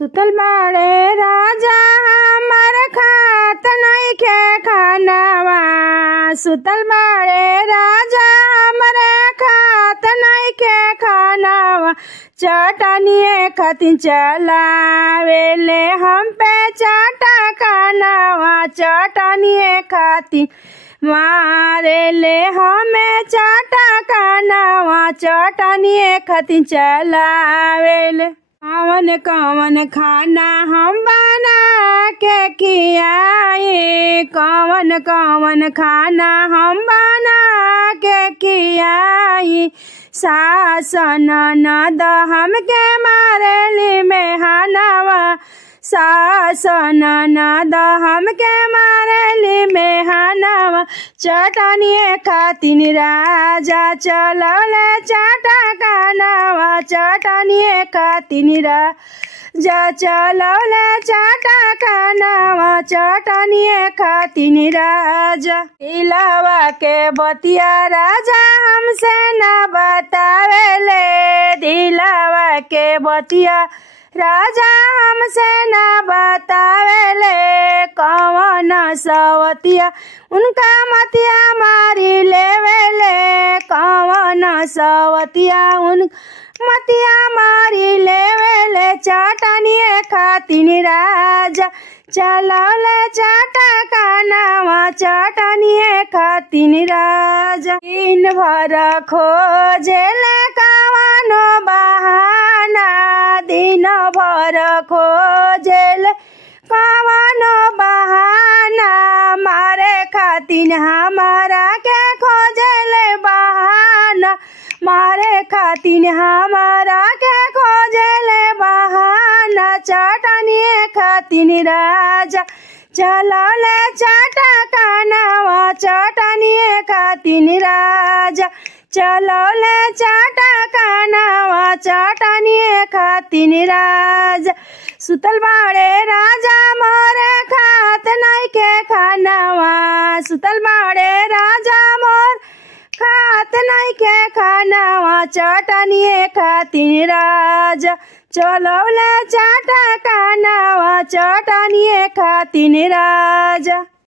सुतल बाड़े राजा हमर खात नइखे खानावा। सुतल बाड़े राजा हमर खात नइखे खानावा। चटनिए खातिर चलावेले हम पे चाटा खानावा। चटनिए खातिर मारेले हमें चाटा खानावा। चटनिए खातिर चलावेले। कवन कवन खाना हम बना के खियाई। कवन कवन खाना हम बना के खियाई। सास ननद हमके मारेली मेहनवा। सास ननद हमके मारेली मेहनवा। चटनिए खातिर राजा चलौले चाटा खानावा। चटनिए खातिर राजा चलौले चाटा खानावा। चटनिए खातिर राजा। दिलवा के बतिया राजा हमसे न बतावेले। दिलवा के बतिया राजा हमसे न बतावेले। कवन सवतिया उनका मतिया मारी लेवेले। कवन सवतिया उन मतिया मारी लेवेले। चटनिए खातिर राजा चलौले चाटा खानावा। चटनिए खातिर राजा। दिन भर खोजेले कवनो बहाना। दिन भर खोजेले कवनो बहाना। मारे खातिर हमारा के खोजेले बहाना। मारे खातिर हमारा के खोजेले बहाना। चटनिए खातिर राजा चलौले चाटा खानावा। चटनिए खातिर राजा चलौले चाटा खानावा। चटनिए खातिर राजा। सुतल बाड़े राजा मोरे खात नइखे खानावा। सुतल बाड़े राजा मोर खात नइखे खानावा। चटनिए खातिर राजा चलौले चाटा खानावा। चटनिए खातिर राजा।